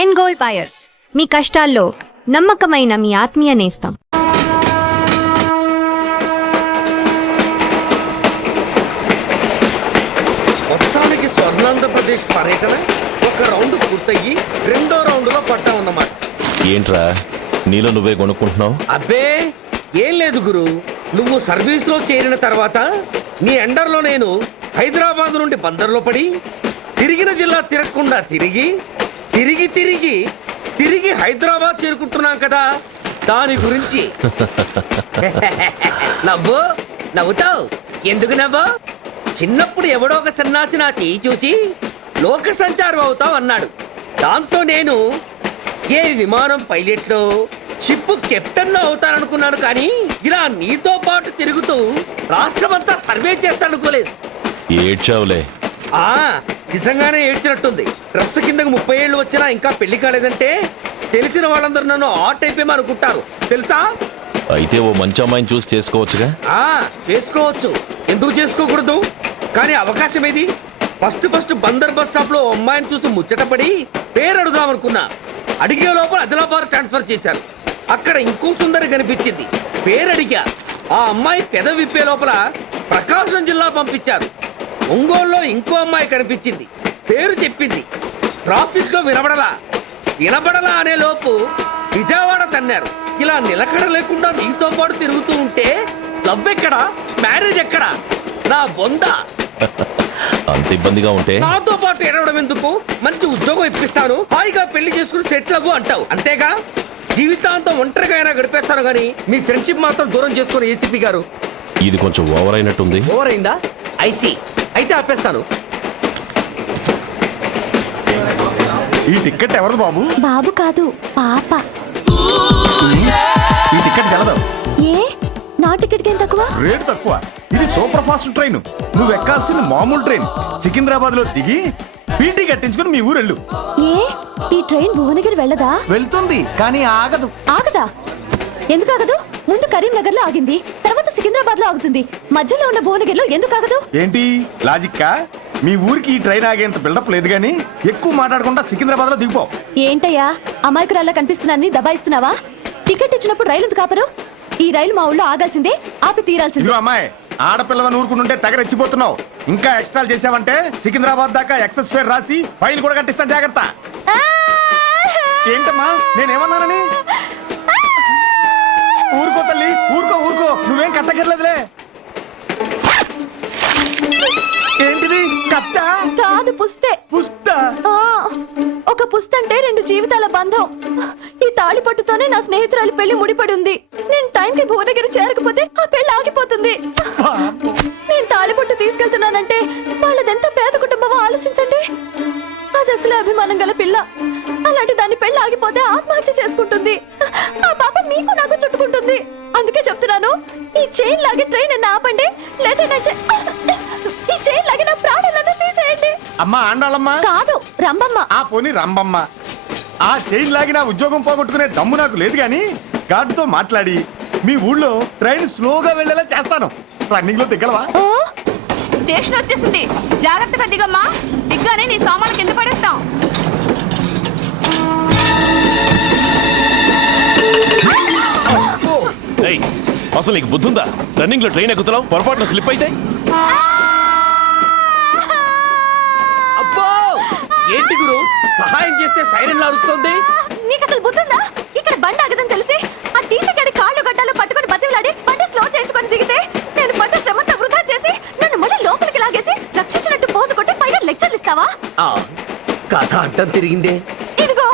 ఎన్ gold buyers, మీ కష్టాల్లో నమ్మకమైన మీ ఆత్మీయ నేస్తం. మొత్తానికి స్వర్ణాంధ్రప్రదేశ్ పర్యటన ఒక రౌండ్ పూర్తయ్యి రెండో రౌండ్ లో పట్టా ఉన్నమాట. ఏంట్రా నీలో నువ్వే కొనుక్కుంటున్నావు? అబ్బే ఏం లేదు గురు, నువ్వు సర్వీస్ లో చేరిన తర్వాత నీ అండర్లో నేను హైదరాబాద్ నుండి బందర్లో పడి తిరిగిన జిల్లా తిరగకుండా తిరిగి తిరిగి తిరిగి తిరిగి హైదరాబాద్ చేరుకుంటున్నాం కదా, దాని గురించి. నవ్వు నవ్వుతావు ఎందుకు నవ్వు? చిన్నప్పుడు ఎవడో ఒక సన్నాసి నా చేయి చూసి లోక సంచారం అవుతావు అన్నాడు. దాంతో నేను ఏ విమానం పైలట్లో షిప్ కెప్టెన్ అవుతాననుకున్నాను, కానీ ఇలా నీతో పాటు తిరుగుతూ రాష్ట్రమంతా సర్వే చేస్తానుకోలేదు. ఏడ్చావులే. నిజంగానే ఏడ్చినట్టుంది. డ్రెస్ కిందకు 30 ఏళ్ళు వచ్చినా ఇంకా పెళ్లి కాలేదంటే తెలిసిన వాళ్ళందరూ నన్ను ఆట్ అయిపోయి అనుకుంటారు తెలుసా. అయితే ఓ మంచి అమ్మాయిని చూసి చేసుకోవచ్చుగా. చేసుకోవచ్చు, ఎందుకు చేసుకోకూడదు? కానీ అవకాశం ఏది? ఫస్ట్ బందర్ బస్ స్టాప్ లో అమ్మాయిని చూసి ముచ్చటపడి పేరు అడుగుదామనుకున్నా. అడిగే లోపల ఆదిలాబాద్ ట్రాన్స్ఫర్ చేశారు. అక్కడ ఇంకో సుందరి కనిపించింది, పేరు అడిగా. ఆ అమ్మాయి పెద విప్పే లోపల ప్రకాశం జిల్లా పంపించారు. ఒంగోలులో ఇంకో అమ్మాయి కనిపించింది, పేరు చెప్పింది. ట్రాఫిక్ లో వినబడలా అనే లోపు విజయవాడ తన్నారు. ఇలా నిలకడ లేకుండా నీతో పాటు తిరుగుతూ ఉంటే లవ్ ఎక్కడా, మ్యారేజ్ ఎక్కడా? నా బొంద. అంత ఇబ్బందిగా ఉంటే నాతో పాటు ఎడవడం ఎందుకు? మంచి ఉద్యోగం ఇప్పిస్తాను, హాయిగా పెళ్లి చేసుకుని సెటిల్ అవ్వు అంటావు అంతేగా. జీవితాంతం ఒంటరిగా అయినా గడిపేస్తాను, కానీ మీ ఫ్రెండ్షిప్ మాత్రం దూరం చేసుకుని ఏసీపీ గారు. ఇది కొంచెం ఓవర్ అయినట్టుంది. ఓవర్ అయిందా? అయితే ఆపేస్తాను. ఈ టికెట్ ఎవరిది బాబు? బాబు కాదు, పాప. ఈ టికెట్ గలదు. ఏ నా టికెట్ ఏం తక్కువ? రేటు తక్కువ. ఇది సూపర్ ఫాస్ట్ ట్రైన్. నువ్వు ఎక్కాల్సింది మామూలు ట్రైన్. సికింద్రాబాద్ లో దిగి పీటీ కట్టించుకుని మీ ఊరెళ్ళు. ఏ ఈ ట్రైన్ భువనగిరి వెళ్ళదా? వెళ్తుంది కానీ ఆగదు. ఆగదా? ఎందుకు ఆగదు? ముందు కరీంనగర్ లో ఆగింది, తర్వాత సికింద్రాబాద్ లో ఆగుతుంది. మధ్యలో ఉన్న భువనగిరిలో ఎందుకు ఆగదు? ఏంటి లాజిక్కా? మీ ఊరికి ఈ ట్రైన్ ఆగేంత బిల్డప్ లేదు గానీ ఎక్కువ మాట్లాడకుండా సికింద్రాబాద్ లో దిగిపో. ఏంటయ్యా అమాయకురాల్లా కనిపిస్తున్నాన్ని దబాయిస్తున్నావా? టికెట్ ఇచ్చినప్పుడు రైలు ఎందుకు ఆపరు? ఈ రైలు మా ఊళ్ళో ఆగాల్సిందే, ఆపి తీరాల్సిందే. అమ్మాయి ఆడపిల్లగా నూరుకుంటుంటే తెగరెచ్చిపోతున్నావు. ఇంకా ఎక్స్ట్రాలు చేసావంటే సికింద్రాబాద్ దాకా ఎక్సెస్ ఫేర్ రాసి ఫైల్ కూడా కట్టిస్తాను, జాగ్రత్త. ఏంటమ్మా నేనేమన్నానని? ఊరుకో తల్లి, ఊరుకో, నువ్వేం కట్టగర్లేదులే. ఏంటిది? కట్ట కాదు, పుస్తే. పుస్త? ఒక పుస్తంటే 2 జీవితాల బంధం. ఈ తాళి పట్టుతోనే నా స్నేహితురాలి పెళ్లి ముడిపడి ఉంది. నేను టైంకి భువనగిరి చేరకపోతే ఆ పెళ్లి ఆగిపోతుంది. నేను తాళి పట్టు తీసుకెళ్తున్నానంటే వాళ్ళదెంత పేద కుటుంబమో ఆలోచించండి. అది అసలు అభిమానం గల పిల్ల. అలాంటి దాని పెళ్లి ఆగిపోతే ఆత్మహత్య చేసుకుంటుంది. ఆ పాప మీకు నాకు చుట్టుకుంటుంది. అందుకే చెప్తున్నాను, ఈ చైన్ లాగే ట్రైన్ అన్న ఆపండి, లేదా ఈ చైన్ లాగే నా ప్రాణాలను తీసేయండి. అమ్మా ఆండాళమ్మ కాదు, రంబమ్మ. ఆ పోనీ రంబమ్మ. ఆ చైన్ లాగి నా ఉద్యోగం పోగొట్టుకునే దమ్ము నాకు లేదు గాని గార్డుతో మాట్లాడి మీ ఊళ్ళో ట్రైన్ స్లోగా వెళ్ళేలా చేస్తాను. రన్నింగ్ లో దిగలవా? స్టేషన్ వచ్చేసింది, జాగ్రత్తగా దిగమ్మా. దిగ్గానే నీ సామాను కింద పడేస్తాం. అసలు నీకు బుద్ధుందా? రన్నింగ్ లో ట్రైన్ ఎక్కుతున్నావు, పొరపాటున స్లిప్ అయితే? అబ్బో ఏంటి గురు, సహాయం చేస్తే సైరన్ లాగుతుంది. నీకు అసలు బుద్ధుందా? ఇక్కడ బండి ఆగదని తెలిసి ఆ టీసీ గడి కాళ్ళు గడ్డాలు పట్టుకుని బతిలాడి బండి స్లో చేసుకుని దిగితే నేను పడ్డ శ్రమంతా వృధా చేసి నన్ను మళ్ళీ లోపలికి లాగేసి రక్షించినట్టు పోజు కొట్టి పైన లెక్చర్లు ఇస్తావా? కథ అడ్డం తిరిగిందే. ఇదిగో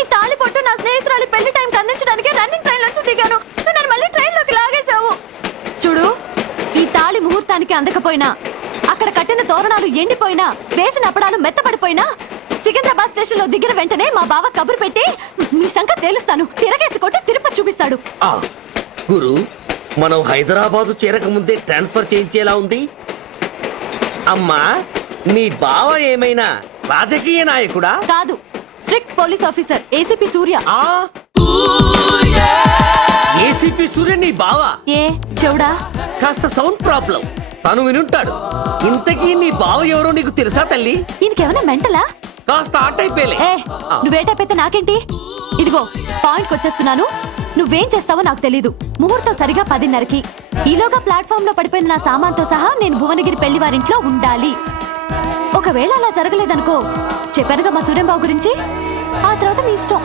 ఈ తాళి పొట్టు నా స్నేహితురాలి పెళ్లి టైంకి అందించడానికి రన్నింగ్ ట్రైన్ నుంచి దిగాను. నన్ను మళ్ళీ ట్రైన్ లోకి లాగేశావు. చూడు, ఈ తాళి ముహూర్తానికి అందకపోయినా, అక్కడ కట్టిన తోరణాలు ఎండిపోయినా, వేసిన అప్పడాలు మెత్తపడిపోయినా, సికింద్రాబాద్ స్టేషన్ లో దిగిన వెంటనే మా బావ కబురు పెట్టి మీ సంగతి తేలుస్తాను, తిరగేసి కొట్టి తిరుపతి చూపిస్తాడు. గురు, మనం హైదరాబాద్ చేరక ముందే ట్రాన్స్ఫర్ చేయించేలా ఉంది. అమ్మా, నీ బావ ఏమైనా రాజకీయ నాయకుడా? కాదు, స్ట్రిక్ట్ పోలీస్ ఆఫీసర్, ఏసీపీ సూర్య. ఏసీపీ సూర్య నీ బావ? ఏ చెవుడా? కాస్త సౌండ్ ప్రాబ్లం, తను వినుంటాడు. ఇంతకీ నీ బావ ఎవరో నీకు తెలుసా తల్లి? ఈయనకేమైనా మెంటలా? కాస్త ఆట అయిపోయలే ఏ నువ్వేటైతే నాకేంటి? ఇదిగో పాయింట్కి వచ్చేస్తున్నాను. నువ్వేం చేస్తావో నాకు తెలీదు. ముహూర్తం సరిగా 10:30కి. ఈలోగా ప్లాట్ఫామ్ లో పడిపోయిన నా సామాన్తో సహా నేను భువనగిరి పెళ్లి వారింట్లో ఉండాలి. ఒకవేళ అలా జరగలేదనుకో, చెప్పానుగా మా సూర్యంబాబు గురించి, ఆ తర్వాత మీ ఇష్టం.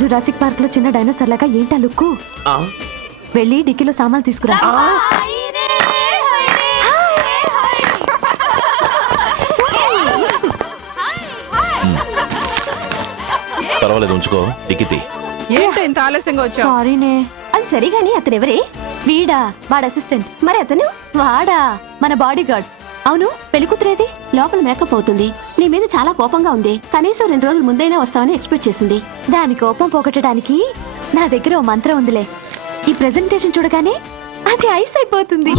జురాసిక్ పార్క్ లో చిన్న డైనోసార్ లాగా ఏంటా లుక్కు? వెళ్ళి డిక్కీలో సామాన్లు తీసుకురా. పర్వాలేదు, ఉంచుకో. టికెట్ ఏంటో ఇంత ఆలస్యంగా వచ్చావు? సారీనే. అది సరిగాని అతనెవరే? వీడా, వాడు అసిస్టెంట్. మరి అతను? వాడా, మన బాడీ గార్డ్. అవును, పెళ్లి కూతురేది? లోపల మేకప్ అవుతుంది. నీ మీద చాలా కోపంగా ఉంది. కనీసం 2 రోజుల ముందైనా వస్తావని ఎక్స్పెక్ట్ చేసింది. దాని కోపం పోగొట్టడానికి నా దగ్గర ఓ మంత్రం ఉందిలే. ఈ ప్రెజెంటేషన్ చూడగానే అది ఐస్ అయిపోతుంది.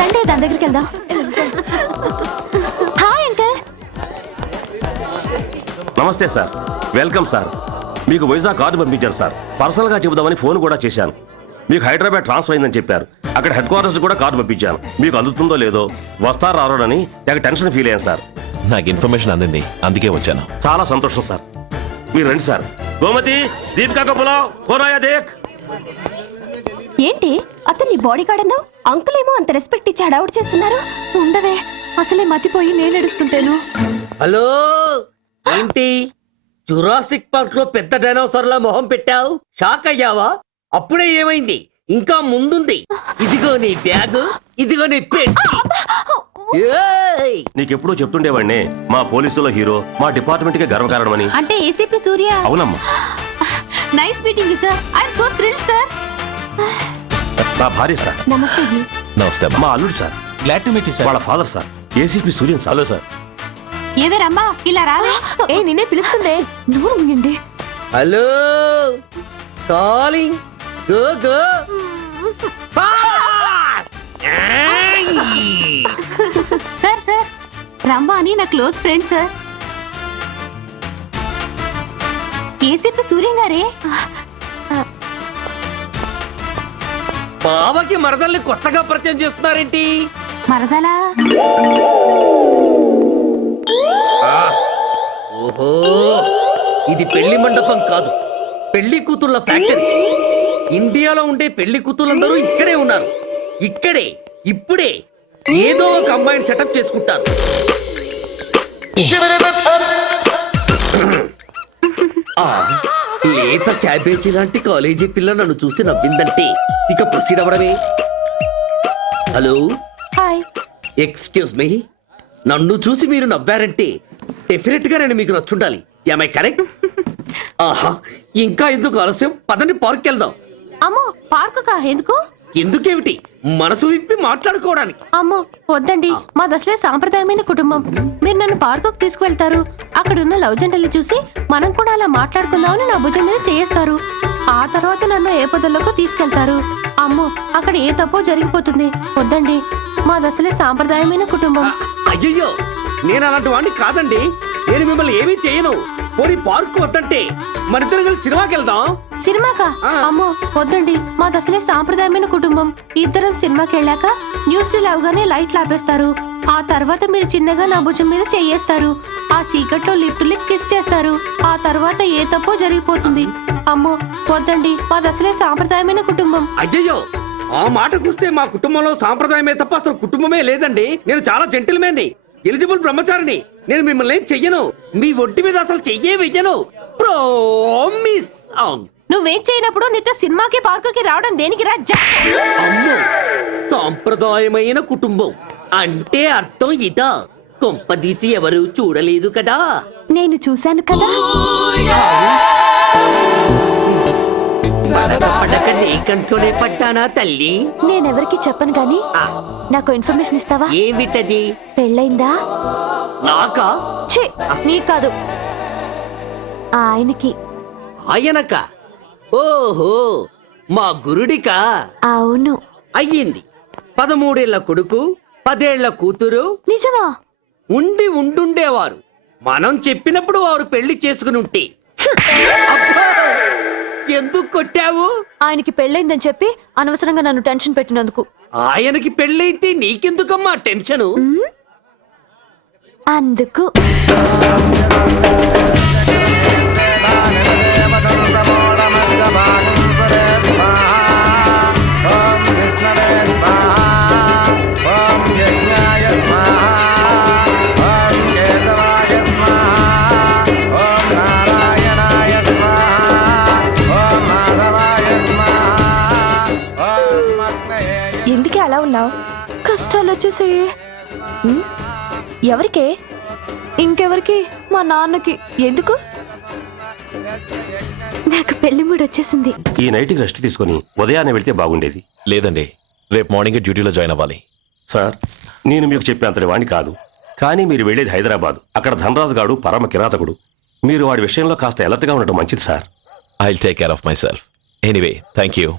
రండి, దాని దగ్గరికి వెళ్దాం. Hi uncle. నమస్తే సార్, వెల్కమ్ సార్. మీకు వైజాగ్ కార్డు పంపించారు సార్. పర్సనల్ గా చెబుదామని ఫోన్ కూడా చేశాను. మీకు హైదరాబాద్ ట్రాన్స్ఫర్ అయిందని చెప్పారు. అక్కడ హెడ్ క్వార్టర్స్ కూడా కార్డు పంపించాను. మీకు అందుతుందో లేదో, వస్తారో రారోడని నాకు టెన్షన్ ఫీల్ అయ్యాను సార్. నాకు ఇన్ఫర్మేషన్ అందింది, అందుకే వచ్చాను. చాలా సంతోషం సార్. మీరు రండి సార్. గోమతి, దీపికా కపులావ్, కోనాయా దేక్. ఏంటి అతను నీ బాడీ గార్డ్ అన్నావు? అంకుల్ ఏమో అంత రెస్పెక్ట్ ఇచ్చి హడావుడు చేస్తున్నారు. ఉండవే, అసలే మతిపోయి నేను ఎడుస్తుంటాను. హలో, ఏంటి జురాసిక్ పార్క్ లో పెద్ద డైనోసార్ లా మొహం పెట్టావు? షాక్ అయ్యావా? అప్పుడే ఏమైంది? ఇంకా ముందుంది. ఇదిగో నీ బ్యాగ్, ఇదిగో నీ పెట్టి. నీకెప్పుడూ చెప్తుండేవాడిని, మా పోలీసులో హీరో, మా డిపార్ట్మెంట్ కి గర్వకారణమని. అంటే ఏసీపీ సూర్య. అవునమ్మా. Nice meeting sir. I'm so thrilled sir. నా భార్య సార్. నమస్తే జీ. నమస్తే మా అల్లుడు sir. Glad to meet you వాళ్ళ father sir, ACP Suryan sir. Hello sir. ఏవేరమ్మా ఇలా రావే? ఏ నిన్నే పిలుస్తుందే. నువ్వు ముయండి. Hello, calling. Go go. Sir sir, రమ్మ అని నా close friend sir. ACP Suryam గారే. బావకి మరదల్ని కొత్తగా పరిచయం చేస్తున్నారేంటి? మరదలా? ఓహో, ఇది పెళ్లి మండపం కాదు, పెళ్లి కూతుళ్ళ ఫ్యాక్టరీ. ఇండియాలో ఉండే పెళ్లి కూతుళ్ళందరూ ఇక్కడే ఉన్నారు. ఇక్కడే ఇప్పుడే ఏదో ఒక అమ్మాయిని సెటప్ చేసుకుంటారు. లేత క్యాబేజీ లాంటి కాలేజీ పిల్ల నన్ను చూసి నవ్విందంటే ఇక ప్రొసీడ్ అవ్వడమే. Hello, hi. Excuse me. నన్ను చూసి మీరు నవ్వారంటే డెఫినెట్ గా నేను మీకు నచ్చుండాలి. Am I correct? ఆహా, ఇంకా ఎందుకు ఆలస్యం? పదండి, పార్క్ వెళ్దాం. అమ్మో, పార్కు కా? ఎందుకు? ఎందుకేమిటి, మనసు విప్పి మాట్లాడుకోవడానికి. అమ్మో వద్దండి, మాది అసలే సాంప్రదాయమైన కుటుంబం. మీరు నన్ను పార్కుకు తీసుకువెళ్తారు, అక్కడున్న లవ్ జంటల్ని చూసి మనం కూడా అలా మాట్లాడుకుందామని నా భుజం మీద చేస్తారు. ఆ తర్వాత నన్ను ఏ పొదల్లోకి తీసుకెళ్తారు. అమ్మో, అక్కడ ఏ తప్పో జరిగిపోతుంది. వద్దండి, మాది అసలే సాంప్రదాయమైన కుటుంబం. అయ్యయ్యో, నేను అలాంటి వాడిని కాదండి. నేను మిమ్మల్ని ఏమీ చేయను. పోనీ పార్క్ వద్దంటే మరిద్దరు కలిసి సినిమాకి వెళ్దాం. సినిమాకా? అమ్మో వద్దండి, మాది అసలే సాంప్రదాయమైన కుటుంబం. ఇద్దరం సినిమాకి వెళ్ళాక న్యూస్ అవగానే లైట్లు ఆపేస్తారు. ఆ తర్వాత మీరు చిన్నగా నా భుజం మీద చెయ్యేస్తారు. ఆ చీకట్లో లిఫ్ట్ కిస్ చేస్తారు. ఆ తర్వాత ఏ తప్పో జరిగిపోతుంది. అమ్మో వద్దండి, మాది అసలే సాంప్రదాయమైన కుటుంబం. అయ్యయ్యో, ఆ మాటకొస్తే మా కుటుంబంలో సాంప్రదాయమే తప్ప అసలు కుటుంబమే లేదండి. నేను చాలా జెంటిల్మెన్ని, ఎలిజిబుల్ బ్రహ్మచారిని. నేను మిమ్మల్ని ఏం చెయ్యను. మీ ఒంటి మీద అసలు చెయ్యే వెయ్యను. ప్రామిస్. నువ్వేం చేయనప్పుడు నీతో సినిమాకి పార్కుకి రావడం దేనికి రా? అమ్మో, సాంప్రదాయమైన కుటుంబం అంటే అర్థం ఇదా? కొంపదీసి ఎవరు చూడలేదు కదా? నేను చూశాను కదా. పడక నీ కంట్లోనే పడ్డానా తల్లి? నేనెవరికి చెప్పను గాని నాకు ఇన్ఫర్మేషన్ ఇస్తావా? ఏమిటది? పెళ్ళైందా? నాకా? ఛీ, నీ కాదు, ఆయనకి. ఆయనక? ఓహో, మా గురుడికా? అవును. అయ్యింది. 13 ఏళ్ల కొడుకు, 10 ఏళ్ల కూతురు నిజమా? ఉండుండేవారు. మనం చెప్పినప్పుడు వారు పెళ్లి చేసుకుని ఉంటే. అబ్బా! ఎందుకు కొట్టావు? ఆయనకి పెళ్ళైందని చెప్పి అనవసరంగా నన్ను టెన్షన్ పెట్టినందుకు. ఆయనకి పెళ్ళైతే నీకెందుకమ్మా టెన్షను? అందుకు. ఎందుకే అలా ఉన్నావు? కష్టాలు వచ్చేసాయి. ఎవరికే? ఇంకెవరికి? మా నాన్నకి. ఎందుకు? నాకు పెళ్లి మూడు వచ్చేసింది. ఈ నైట్కి రెస్ట్ తీసుకుని ఉదయాన్నే వెళ్తే బాగుండేది. లేదండి, రేపు మార్నింగ్ డ్యూటీలో జాయిన్ అవ్వాలి. సార్, నేను మీకు చెప్పేంతటి వాణ్ణి కాదు. కానీ మీరు వెళ్ళేది హైదరాబాద్. అక్కడ ధనరాజు గాడు పరమ కిరాతకుడు. మీరు వాడి విషయంలో కాస్త అలర్ట్గా ఉండటం మంచిది sir. I will take care of myself. Anyway, thank you.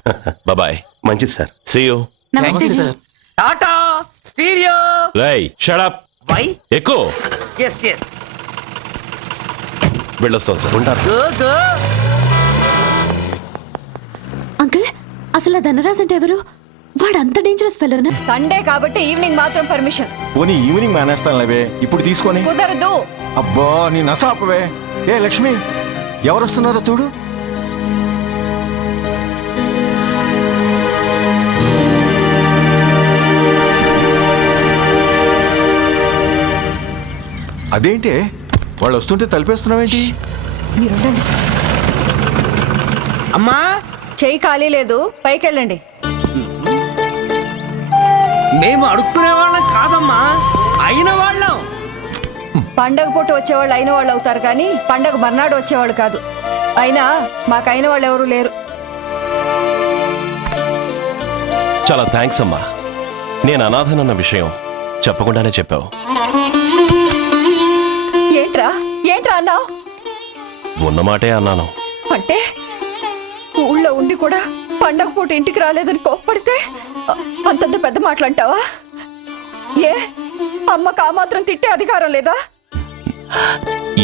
Bye. మంచిది sir. See you. Namaste sir. Tata stereo. రై షట్ అప్. వై? ఎక్కువ ఎస్ ఎస్. వెళ్ళొస్తాను సార్. ఉంటారు. Go go. అంకుల్, అసలు ఆ ధనరాజ్ అంటే ఎవరు? వాడు అంత డేంజరస్ ఫెలోనా? సండే కాబట్టి ఈవినింగ్ మాత్రం పర్మిషన్. పోనీ ఈవినింగ్ మానేస్తాను లేవే, ఇప్పుడు తీసుకొని. కుదరదు. అబ్బా నీ నసాపవే. ఏ లక్ష్మి, ఎవరు వస్తున్నారో చూడు. అదేంటి వాళ్ళు వస్తుంటే తలిపేస్తున్నావేంటి? మీరుండండి. అమ్మా, చెయ్యి ఖాళీ లేదు, పైకి వెళ్ళండి. మేము అడుక్కునే వాళ్ళం కాదమ్మా, అయిన వాళ్ళం. పండగ పూట వచ్చేవాళ్ళు అయిన వాళ్ళు అవుతారు కానీ పండగ మర్నాడు వచ్చేవాళ్ళు కాదు. అయినా మాకైన వాళ్ళు ఎవరు లేరు. చాలా థ్యాంక్స్ అమ్మా. నేను అనాథనన్న విషయం చెప్పకుండానే చెప్పావు. ఏంట్రా ఏంట్రా అన్నావు? ఉన్నమాటే అన్నాను. అంటే ఊళ్ళో ఉండి కూడా పండగ పూట ఇంటికి రాలేదని కోప్పడితే అంతంత పెద్ద మాటలంటావా? ఏ అమ్మకు ఆ మాత్రం తిట్టే అధికారం లేదా?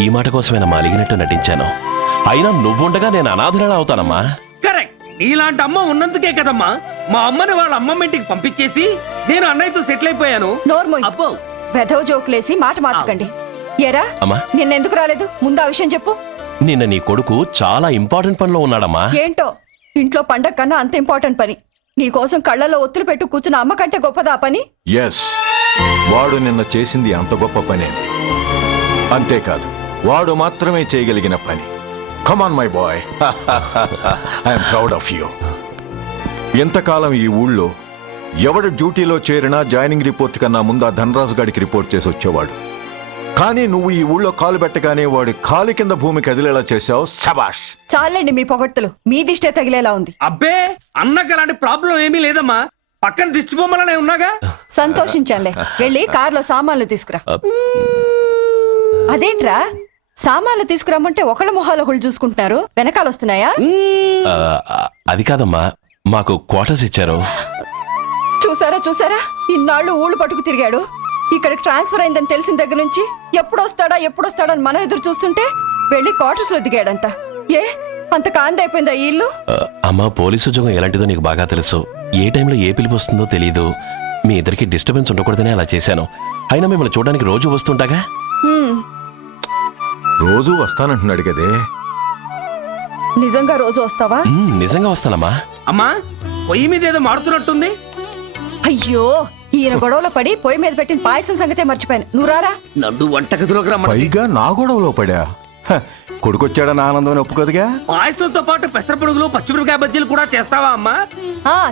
ఈ మాట కోసమైనా మాలిగినట్టు నటించాను. అయినా నువ్వుండగా నేను అనాథనలా అవుతానమ్మా. కరెక్ట్. నీలాంటి అమ్మ ఉన్నందుకే కదమ్మా మా అమ్మని వాళ్ళ అమ్మమ్మ ఇంటికి పంపించేసి నేను అన్నయ్యతో సెటిల్ అయిపోయాను. నోర్మోయ్. అబ్బో, వెధవ జోకులేసి మాట మార్చకండి. ఏరా, అమ్మా, నిన్నెందుకు రాలేదు? ముందు ఆ విషయం చెప్పు. నిన్న నీ కొడుకు చాలా ఇంపార్టెంట్ పనిలో ఉన్నాడమ్మా. ఏంటో ఇంట్లో పండగ కన్నా అంత ఇంపార్టెంట్ పని. నీకోసం కళ్ళల్లో ఒత్తులు పెట్టు కూర్చున్న అమ్మ కంటే గొప్పదా పని? ఎస్, వాడు నిన్న చేసింది అంత గొప్ప పనే. అంతేకాదు, వాడు మాత్రమే చేయగలిగిన పని. Come on my boy, I'm proud of you. ఎంతకాలం ఈ ఊళ్ళో ఎవడు డ్యూటీలో చేరినా జాయినింగ్ రిపోర్ట్ కన్నా ముందు ఆ ధనరాజు గారికి రిపోర్ట్ చేసి వచ్చేవాడు. కానీ నువ్వు ఈ ఊళ్ళో కాలు పెట్టగానే వాడి కాలు కింద భూమి కదిలేలా చేశావు. శబాష్. చాలండి మీ పొగడ్తలు. మీ దిష్టే తగిలేలా ఉంది. అబ్బే, అన్నకు అలాంటి ప్రాబ్లం ఏమీ లేదమ్మా. పక్కన దిష్టి బొమ్మలనే ఉన్నాగా. సంతోషించాలే. వెళ్ళి కారులో సామాన్లు తీసుకురా. అదేంట్రా, సామాన్లు తీసుకురమ్మంటే ఒకళ్ళ మొహాలు ఒకళ్ళు చూసుకుంటున్నారు, వెనకాల వస్తున్నాయా? అది కాదమ్మా, మాకు క్వార్టర్స్ ఇచ్చారు. చూసారా చూసారా, ఇన్నాళ్ళు ఊళ్ళు పట్టుకు తిరిగాడు. ఇక్కడికి ట్రాన్స్ఫర్ అయిందని తెలిసిన దగ్గర నుంచి ఎప్పుడొస్తాడా అని మనం ఎదురు చూస్తుంటే వెళ్ళి క్వార్టర్స్ లో దిగాడంట. ఏ అంత కాందైపోయిందా ఈ ఇల్లు? అమ్మా, పోలీసు ఉద్యోగం ఎలాంటిదో నీకు బాగా తెలుసు. ఏ టైంలో ఏ పిలుపు వస్తుందో తెలీదు. మీ ఇద్దరికి డిస్టర్బెన్స్ ఉండకూడదనే అలా చేశాను. అయినా మిమ్మల్ని చూడడానికి రోజు వస్తుంటాగా. రోజు వస్తానంటున్నాడు కదే. నిజంగా రోజు వస్తావా? నిజంగా వస్తానమ్మా. అమ్మా, పొయ్యి మీద ఏదో మాడుతున్నట్టుంది. అయ్యో, ఈయన గొడవలో పడి పొయ్యి మీద పెట్టిన పాయసం సంగతే మర్చిపోయాను. నువ్వు రారా. నన్ను వంటగదిలోకి రమ్మని. పైగా నా గొడవలో పడా. కొడుకొచ్చాడని ఆనందం ఒప్పుకోదుగా. పాయసంతో పాటు పెసర పొడుగులు, పచ్చిమిరపకాయ బజ్జీలు కూడా చేస్తావా అమ్మా?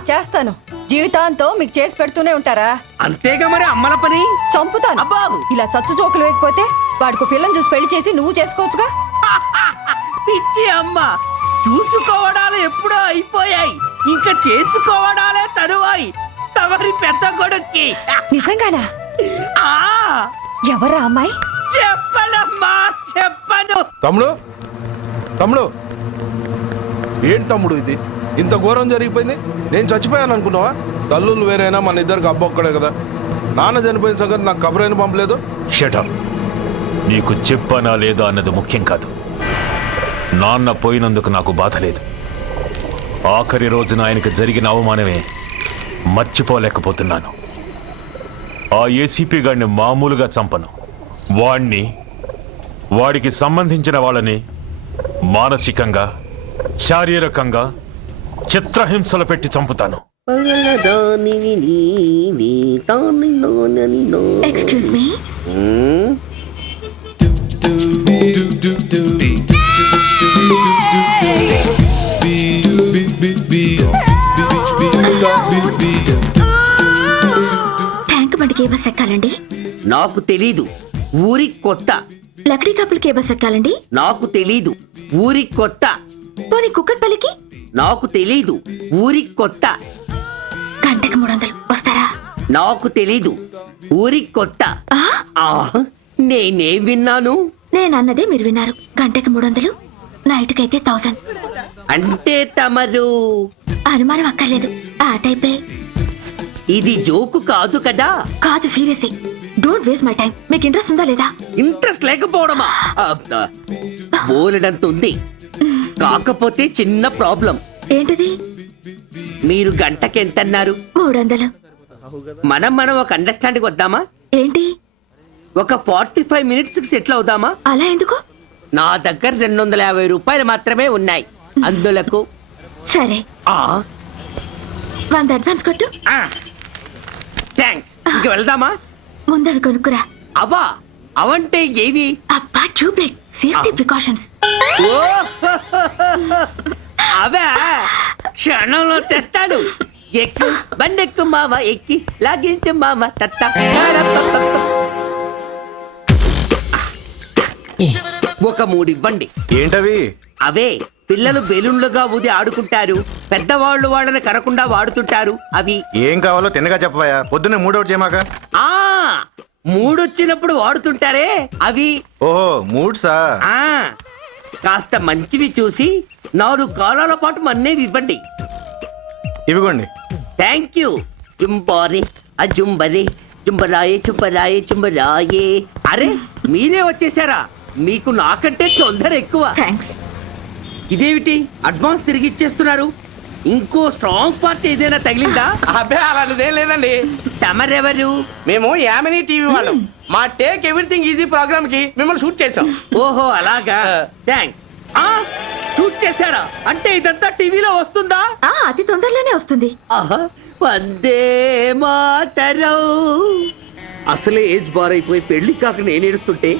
చేస్తాను. జీవితాంతం మీకు చేసి పెడుతూనే ఉంటారా? అంతేగా మరి అమ్మల పని. చంపుతాను. అబ్బా, ఇలా చచ్చు జోకులు వేయకపోతే వాడికి పిల్లని చూసి పెళ్లి చేసి నువ్వు చేసుకోవచ్చుగా. పిచ్చి అమ్మ, చూసుకోవడాలు ఎప్పుడో అయిపోయాయి, ఇంకా చేసుకోవడాలే తరువాయి. తమరి పెద్ద కొడుక్కి. నిజంగానా? ఆ, ఎవరా అమ్మాయి? చెప్పనమ్మా, చెప్పను. తమ్ముడు ఏంటి తమ్ముడు ఇది? ఇంత ఘోరం జరిగిపోయింది. నేను చచ్చిపోయాను అనుకున్నావా? తల్లులు వేరైనా మన ఇద్దరికి అబ్బ ఒక్కడే కదా. నాన్న చనిపోయిన సంగతి నాకు కబరైన పంపలేదు. షటప్. నీకు చెప్పనా లేదా అన్నది ముఖ్యం కాదు. నాన్న పోయినందుకు నాకు బాధ లేదు. ఆఖరి రోజున ఆయనకు జరిగిన అవమానమే మర్చిపోలేకపోతున్నాను. ఆ ఏసీపీ గాడిని మామూలుగా చంపను. వాడికి సంబంధించిన వాళ్ళని మానసికంగా, శారీరకంగా చిత్రహింసలు పెట్టి చంపుతాను. ఎక్స్క్యూజ్ మీ, ట్యాంక్ బండికి ఏ బస్ ఎక్కాలండి? నాకు తెలీదు, ఊరి కొత్త. లక్డీ కప్పులకి ఏ బస్ ఎక్కాలండి? నాకు తెలీదు, ఊరి కొత్త. పోనీ కుక్కట్పల్లికి? నాకు తెలీదు, ఊరి కొత్త. గంటకి 300 వస్తారా? నాకు తెలీదు, ఊరి కొత్త. ఆ? ఆ, నేనేం విన్నాను? నేను అన్నదే మీరు విన్నారు. గంటకి 300, నైట్కి అయితే 1000. అంటే తమరు అనుమానం అక్కర్లేదు, ఆ టైపే. ఇది జోకు కాదు కదా? కాదు, serious. Don't waste my time. మీకు ఇంట్రెస్ట్ ఉందా లేదా? ఇంట్రెస్ట్ లేకపోవడమా? బోలెడంత ఉంది. కాకపోతే చిన్న ప్రాబ్లం. ఏంటిది? మీరు గంటకి ఎంతన్నారు? 300. మనం ఒక అండర్స్టాండింగ్ వద్దామా? ఏంటి? ఒక 45 మినిట్స్ కి సెటిల్ అవుదామా? అలా ఎందుకు? నా దగ్గర 250 రూపాయలు మాత్రమే ఉన్నాయి. అందులకు సరే, 100 అడ్వాన్స్ కొట్టు. థ్యాంక్స్. ఇంక వెళ్దామా? ముందవి కొనుక్కురా. అవా అవంటే ఏవి? అబ్బా, ట్యూబ్లైట్, సేఫ్టీ ప్రికాషన్స్. ఓ, అవే క్షణంలో తెస్తాను. ఎక్కు బండెక్కు మామ, ఎక్కి లాగించు మామ. తత్త ఒక 3 ఇవ్వండి. ఏంటవి? అవే పిల్లలు బెలూన్లుగా ఊది ఆడుకుంటారు, పెద్దవాళ్ళు వాళ్ళని కరకుండా వాడుతుంటారు. అవి ఏం కావాలో తిన్నగా చెప్పవయ్యా. పొద్దున్నే మూడోటి చేయమాక. ఆ మూడొచ్చినప్పుడు వాడుతుంటారే అవి. ఓహో, మూడ్సా? ఆ కాస్త మంచివి చూసి 4 కాలాల పాటు మన్నేవి ఇవ్వండి. ఇవిగోండి. Thank you. జుంబారే అజుంబరే, జుంబరాయే చుంబరాయే చుంబరాయే. అరే, మీరే వచ్చేసారా? మీకు నాకంటే తొందర ఎక్కువ. థ్యాంక్స్. ఇదేమిటి అడ్వాన్స్ తిరిగి ఇచ్చేస్తున్నారు? ఇంకో స్ట్రాంగ్ పార్ట్ ఏదైనా తగిలిందా? అబ్బే అలాంటిదేం లేదండి. తమరెవరు? మేము యామినీ టీవీ వాళ్ళం. మా టేక్ ఎవ్రీథింగ్ ఈజీ ప్రోగ్రామ్ కి మిమ్మల్ని షూట్ చేసాం. ఓహో, అలాగా. థ్యాంక్స్. షూట్ చేశారా? అంటే ఇదంతా టీవీలో వస్తుందా? అతి తొందరలోనే వస్తుంది. ఆహా, వందే మాతరం. అసలే ఏజ్ బార్ అయిపోయి పెళ్లి కాక నేను ఏడుస్తుంటే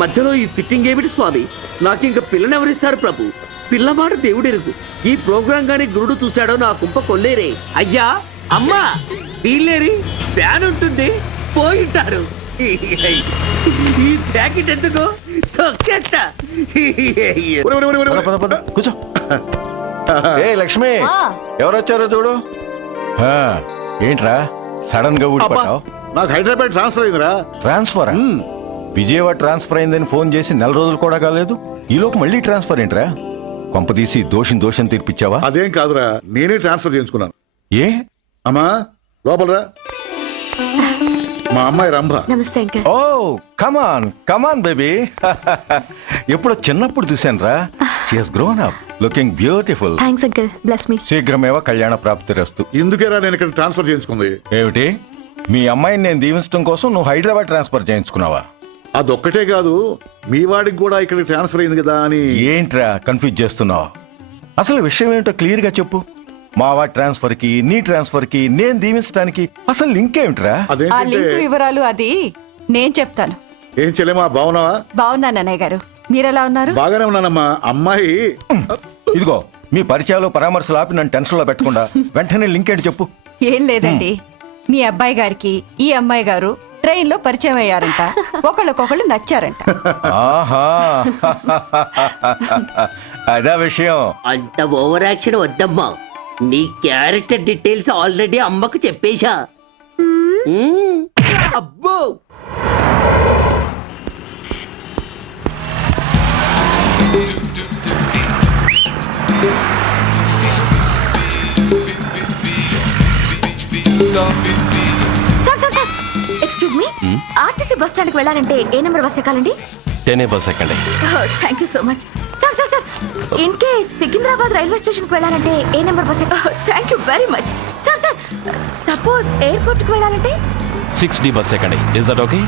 మధ్యలో ఈ ఫిట్టింగ్ ఏమిటి స్వామి? నాకింక పిల్లనెవరిస్తారు ప్రభు? పిల్లమాట దేవుడెరుగు. ఈ ప్రోగ్రాం గాని గురుడు చూశాడో నా కుంప కొల్లేరే. అయ్యా, అమ్మా, వీళ్ళేరి ఫ్యాన్ ఉంటుంది, పోయింటారు. ఈ ప్యాకెట్ ఎందుకు తొక్కేస్తా. కూర్చో. ఏ లక్ష్మి, ఎవరొచ్చారో చూడు. ఏంట్రా సడన్ గా ఊడిపడ్డావు? నాకు హైదరాబాద్ ట్రాన్స్ఫర్ అయిందిరా. ట్రాన్స్ఫర్? విజయవాడ ట్రాన్స్ఫర్ అయిందని ఫోన్ చేసి 4 రోజులు కూడా కాలేదు. ఈలోపు మళ్ళీ ట్రాన్స్ఫర్ ఏంట్రా? కొంపదీసి దోషం తీర్పిచ్చావా? అదేం కాదురా, నేనే ట్రాన్స్ఫర్ చేయించుకున్నాను. ఏ? అమ్మా లోపలరా. మా అమ్మాయి రంభ. నమస్తే అంకల్. ఓ, కమాన్ బేబీ. ఎప్పుడో చిన్నప్పుడు చూశానురా. She has grown up, looking beautiful. Thanks uncle, bless me. శీఘ్రమేవ కళ్యాణ ప్రాప్తిరస్తు. ఇందుకేరా నేను ఇక్కడ ట్రాన్స్ఫర్ చేయించుకుంది. ఏమిటి, మీ అమ్మాయిని నేను దీవించడం కోసం నువ్వు హైదరాబాద్ ట్రాన్స్ఫర్ చేయించుకున్నావా? అదొక్కటే కాదు, మీ వాడికి కూడా ఇక్కడ ట్రాన్స్ఫర్ అయింది కదా అని. ఏంట్రా కన్ఫ్యూజ్ చేస్తున్నావు? అసలు విషయం ఏంటో క్లియర్ గా చెప్పు. మా వాడి ట్రాన్స్ఫర్ కి నీ ట్రాన్స్ఫర్ కి నేను దీవించడానికి అసలు లింక్ ఏమిట్రా? ఆ అదేంటంటే లింక్ వివరాలు అది నేను చెప్తాను. ఏం చెల్లెమా, బాగున్నావా? బాగున్నాను అన్నయ్య గారు, మీరెలా ఉన్నారు? బాగానే ఉన్నానమ్మా. అమ్మాయి ఇదిగో మీ పరిచయాలు పరామర్శలు ఆపి నన్ను టెన్షన్ లో పెట్టకుండా వెంటనే లింక్ ఏంటి చెప్పు. ఏం లేదండి, మీ అబ్బాయి గారికి ఈ అమ్మాయి గారు ట్రైన్ లో పరిచయం అయ్యారంట. ఒకళ్ళకొకళ్ళు నచ్చారంట. ఆహా, అదా విషయం. అంత ఓవర్ యాక్షన్ వద్దమ్మా. నీ క్యారెక్టర్ డీటెయిల్స్ ఆల్రెడీ అమ్మకు చెప్పేశా. అబ్బో, ఆర్టీసీ బస్ స్టాండ్ కి వెళ్ళాలంటే ఏ నెంబర్ బస్ ఎక్కాలండి? 10A బస్ ఎక్కండి. Thank you so much. Sir sir sir, in case Secunderabad railway station కి వెళ్ళాలంటే ఏ number bus thank you very much. Sir sir, suppose airport కి వెళ్ళాలంటే 6D బస్ ఎక్కండి. Is that okay?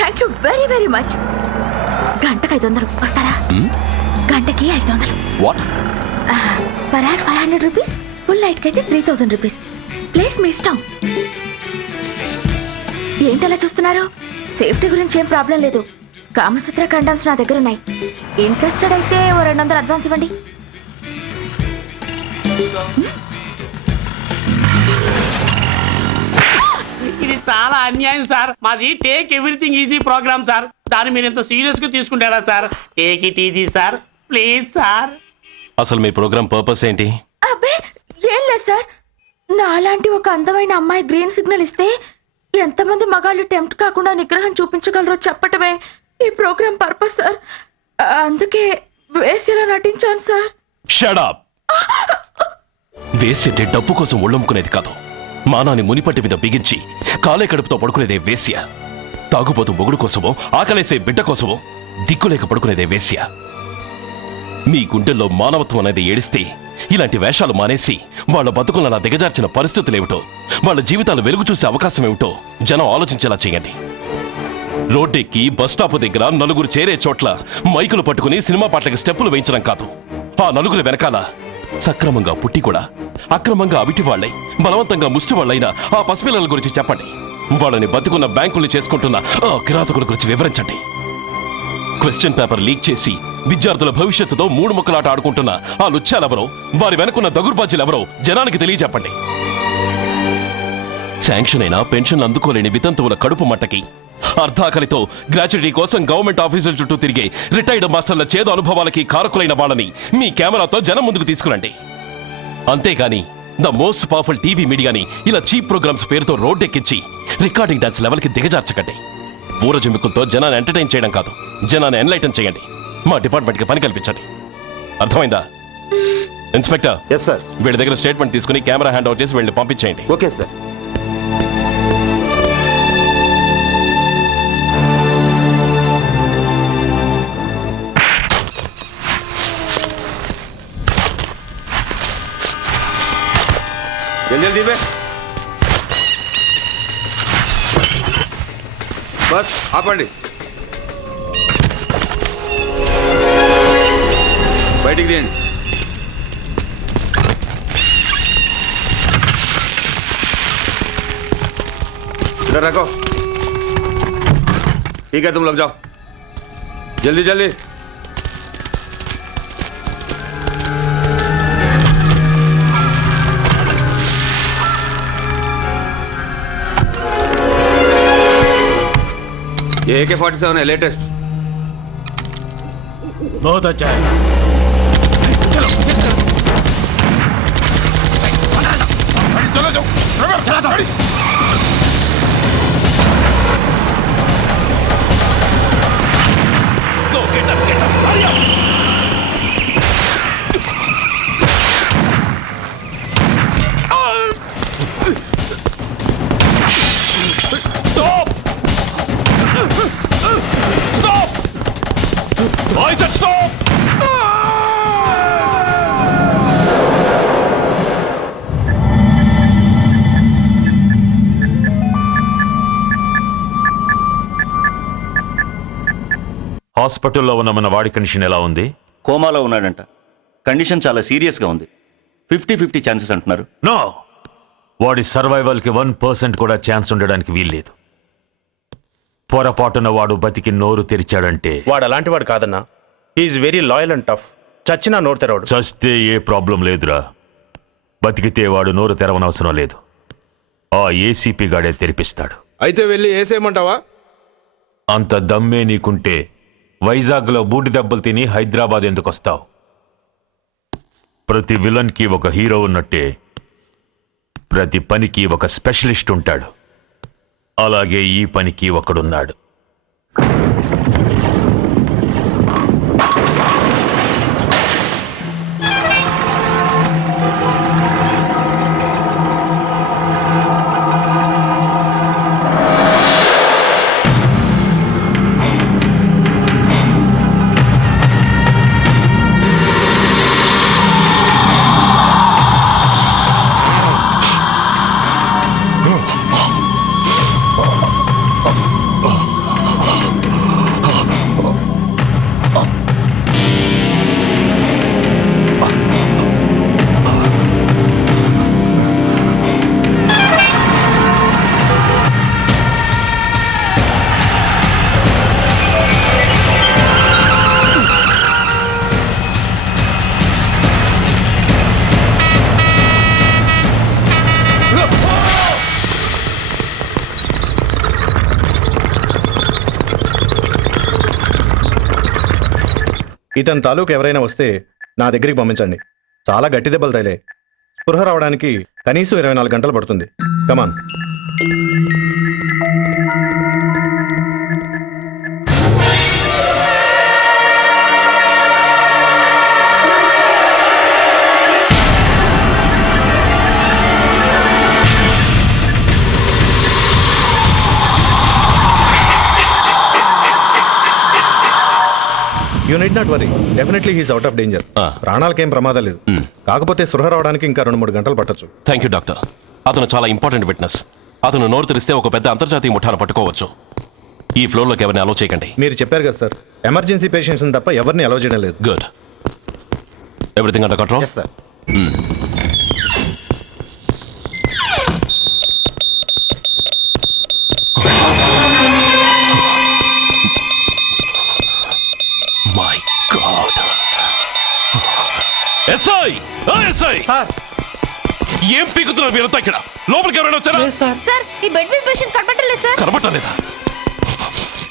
Thank you very very much. గంటకి 500 వస్తారా? గంటకి 500. What? Per hour 500 rupees, full night కి అయితే 3000 రూపీస్. ప్లేస్ మీ ఇష్టం. ఏంటలా చూస్తున్నారు? సేఫ్టీ గురించి ఏం ప్రాబ్లం లేదు. కామసూత్ర కండమ్స్ నా దగ్గర ఉన్నాయి. ఇంట్రెస్టెడ్ అయితే ఓ 200 అడ్వాన్స్ ఇవ్వండి. ఇది చాలా అన్యాయం సార్. మాది take everything easy programme sir. దాన్ని మీరు ఎంత సీరియస్ గా తీసుకుంటారా సార్? Take it easy sir, please sir. అసలు మీ ప్రోగ్రామ్ పర్పస్ ఏంటి? అబ్బే ఏం లేదు సార్. నాలాంటి ఒక అందమైన అమ్మాయి గ్రీన్ సిగ్నల్ ఇస్తే ఎంతమంది మగాళ్ళు టెంప్ట్ కాకుండా నిగ్రహం చూపించగలరో చెప్పటమే ఈ ప్రోగ్రామ్ పర్పస్ సార్. అందుకే వేసేలా నటించాను సార్. Shut up. వేసంటే డబ్బు కోసం ఒళ్ళమ్ముకునేది కాదు. మానాన్ని మునిపట్టి మీద బిగించి కాలే కడుపుతో పడుకునేదే వేశ్య. తాగుపోతూ మొగుడు కోసమో ఆకలేసే బిడ్డ కోసమో దిక్కులేక పడుకునేదే వేశ్య. మీ గుండెల్లో మానవత్వం అనేది ఏడిస్తే ఇలాంటి వేషాలు మానేసి వాళ్ళ బతుకులను అలా దిగజార్చిన పరిస్థితులేమిటో, వాళ్ళ జీవితాలు వెలుగు చూసే అవకాశం ఏమిటో జనం ఆలోచించేలా చేయండి. రోడ్డెక్కి బస్టాప్ దగ్గర నలుగురు చేరే చోట్ల మైకులు పట్టుకుని సినిమా పాటలకు స్టెప్పులు వేయించడం కాదు. ఆ నలుగురు వెనకాల సక్రమంగా పుట్టి కూడా అక్రమంగా అవిటి వాళ్ళై బలవంతంగా ముష్టి వాళ్ళైనా ఆ పసిపిల్లల గురించి చెప్పండి. వాళ్ళని బతుకున్న బ్యాంకులు చేసుకుంటున్న ఆ కిరాతకుల గురించి వివరించండి. క్వశ్చన్ పేపర్ లీక్ చేసి విద్యార్థుల భవిష్యత్తుతో 3 ముక్కలాట ఆడుకుంటున్న ఆ లుచ్చాలెవరో, వారి వెనుకున్న దగుర్బాజీలెవరో జనానికి తెలియజెప్పండి. శాంక్షన్ అయినా పెన్షన్లు అందుకోలేని వితంతువుల కడుపు మట్టకి, అర్ధాకలితో గ్రాట్యుటీ కోసం గవర్నమెంట్ ఆఫీసుల చుట్టూ తిరిగే రిటైర్డ్ మాస్టర్ల చేదు అనుభవాలకి కారకులైన వాళ్ళని మీ కెమెరాతో జనం ముందుకు తీసుకురండి. అంతేగాని ద మోస్ట్ పవర్ఫుల్ టీవీ మీడియాని ఇలా చీప్ ప్రోగ్రామ్స్ పేరుతో రోడ్డెక్కించి రికార్డింగ్ డాన్స్ లెవెల్కి దిగజార్చకండి. ఊరజమికులతో జనాన్ని ఎంటర్టైన్ చేయడం కాదు, జనాన్ని ఎన్లైటన్ చేయండి. మా డిపార్ట్మెంట్కి పని కల్పించండి. అర్థమైందా? Inspector, yes sir. వీళ్ళ దగ్గర స్టేట్మెంట్ తీసుకుని కెమెరా హ్యాండ్ అవుట్ చేసి వీళ్ళని పంపించేయండి. Okay sir. జల్దీ దీపే బస్ ఆపండి. బయటికి తీయండి. इधर रखो. ठीक है, तुम लोग जाओ जल्दी जल्दी. ये AK-47 है, लेटेस्ट. बहुत अच्छा है. चलो హాస్పిటల్లో ఉన్న మన వాడి కండిషన్ ఎలా ఉంది? కోమాలో ఉన్నాడంట. కండిషన్ చాలా సీరియస్ గా ఉంది. 50-50 ఛాన్సెస్ అంటున్నారు. నో, వాడి సర్వైవల్ కి 1% కూడా ఛాన్స్ ఉండడానికి వీల్లేదు. పొరపాటున వాడు బతికి నోరు తెరిచాడంటే వాడు అలాంటి వాడు కాదన్నా. He's very loyal and tough. చచ్చినా నోరు తెరవడు. చస్తే ఏ ప్రాబ్లం లేదురా. బతికితే వాడు నోరు తెరవనవసరం లేదు. ఆ ఏసీపీ గాడే తెరిపిస్తాడు. అయితే వెళ్ళి వేసేయమంటావా? అంత దమ్మే నీకుంటే వైజాగ్లో బూటి దెబ్బలు తిని హైదరాబాద్ ఎందుకు వస్తావు? ప్రతి విలన్కి ఒక హీరో ఉన్నట్టే ప్రతి పనికి ఒక స్పెషలిస్ట్ ఉంటాడు. అలాగే ఈ పనికి ఒకడున్నాడు. ఇతని తాలూకు ఎవరైనా వస్తే నా దగ్గరికి పంపించండి. చాలా గట్టి దెబ్బలు తగిలాయి. స్పృహ రావడానికి కనీసం 24 గంటలు పడుతుంది. Come on. You need not worry, definitely he's out of danger. ప్రాణాలకేం ప్రమాదం లేదు. కాకపోతే స్పృహ రావడానికి ఇంకా 2-3 గంటలు పట్టొచ్చు. Thank you doctor. అతను చాలా ఇంపార్టెంట్ విట్నెస్. అతను నోరు తెరిస్తే ఒక పెద్ద అంతర్జాతీయ ముఠాను పట్టుకోవచ్చు. ఈ ఫ్లోర్లోకి ఎవరిని అలో చేయకండి. మీరు చెప్పారు కదా సార్, ఎమర్జెన్సీ పేషెంట్స్ తప్ప ఎవరిని అలో చేయడం లేదు. Good. Everything under control? Sir. My God. SI! SI! ఏం పీకుతున్నారు మీరంతా ఇక్కడ? లోపలికి ఎవరైనా వచ్చారా? సార్, ఈ బెడ్ మీద పేషెంట్ కనబట్టలేదు సార్. కనబట్టలేదా?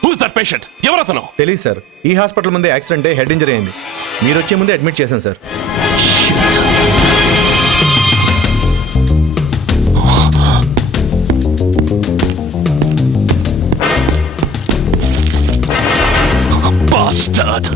Who's that patient? ఎవరతను? తెలియదు సార్. ఈ హాస్పిటల్ ముందే యాక్సిడెంట్ హెడ్ ఇంజరీ అయింది. మీరు వచ్చే ముందే అడ్మిట్ చేశాను sir. Bastard!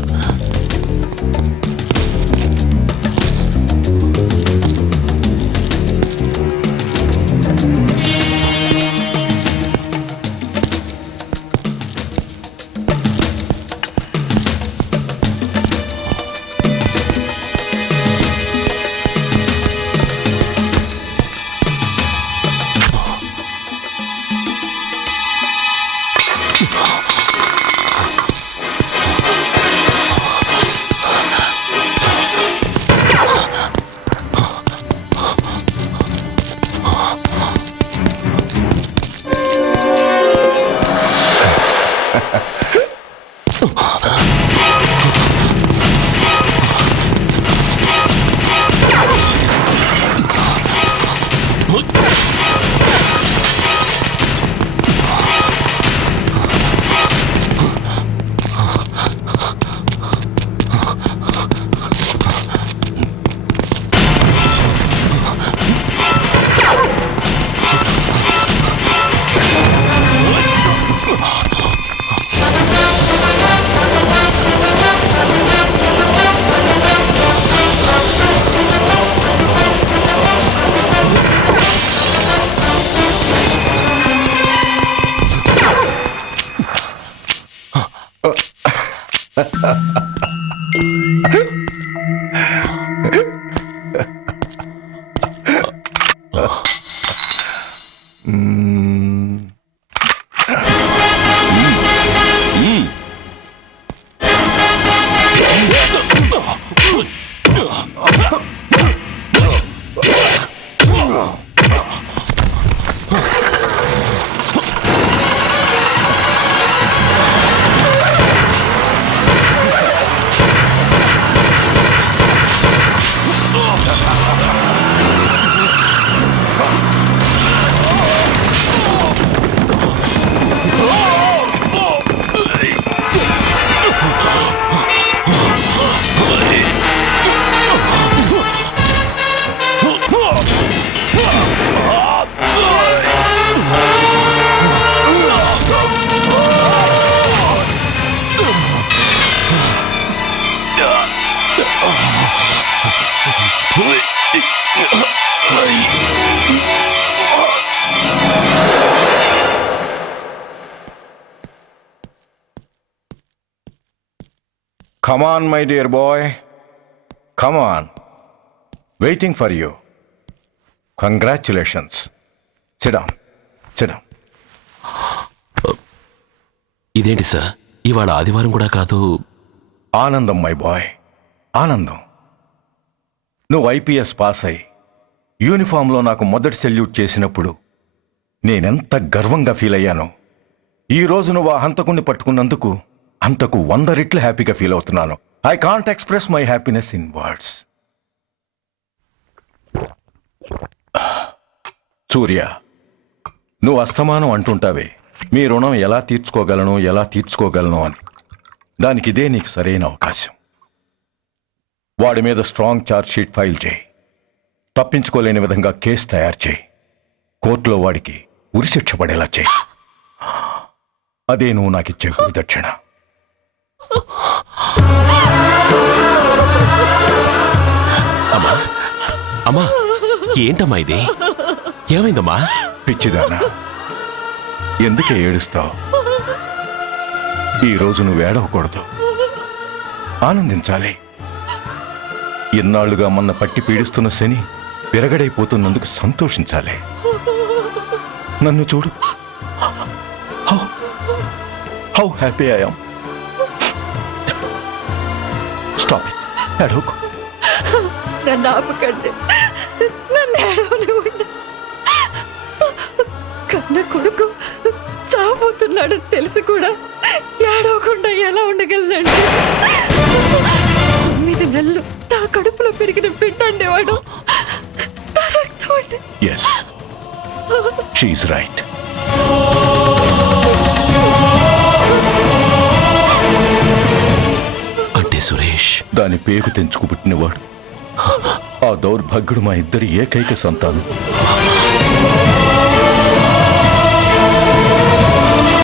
Come on, my dear boy. Come on. Waiting for you. Congratulations. Sit down. Sit down. ఇదేంటి సార్, ఇవాళ ఆదివారం కూడా కాదు. ఆనందం మై బాయ్, ఆనందం. నువ్వు ఐపీఎస్ పాస్ అయి యూనిఫామ్లో నాకు మొదటి సెల్యూట్ చేసినప్పుడు నేనెంత గర్వంగా ఫీల్ అయ్యానో, ఈ రోజు నువ్వు ఆ హంతకుణ్ణి పట్టుకున్నందుకు అంతకు 100 రెట్లు హ్యాపీగా ఫీల్ అవుతున్నాను. I can't express my happiness in words. Surya, నువ్వు అస్తమానం అంటుంటావే మీ రుణం ఎలా తీర్చుకోగలను అని. దానికి ఇదే నీకు సరైన అవకాశం. వాడి మీద స్ట్రాంగ్ ఛార్జ్ షీట్ ఫైల్ చేయి. తప్పించుకోలేని విధంగా కేసు తయారు చేయి. కోర్టులో వాడికి ఉరిశిక్ష పడేలా చేయి. అదే నువ్వు నాకిచ్చే గురుదక్షిణ. అమ్మా అమ్మా, ఏంటమ్మా ఇది? ఏమైందమ్మా? పిచ్చిదానా, ఎందుకే ఏడుస్తావు? ఈ రోజు నువ్వు ఏడవకూడదు, ఆనందించాలి. ఇన్నాళ్లుగా మొన్న పట్టి పీడిస్తున్న శని విరగడైపోతున్నందుకు సంతోషించాలి. నన్ను చూడు, how happy I am. Stop it, ఏడవకు. నన్ను ఆపకండి, నన్ను ఏడవనివ్వండి. కన్న కొడుకు చావబోతున్నాడని తెలిసి కూడా ఏడవకుండా ఎలా ఉండగలనండి? 9 నెలలు నా కడుపులో పెరిగిన బిడ్డ అండేవాడు. నా రక్తం అండి. Yes, she's right. అంటే సురేష్ దాని పేగు తెంచుకు పుట్టినవాడు. ఆ దౌర్భాగ్యుడు మా ఇద్దరి ఏకైక సంతానం.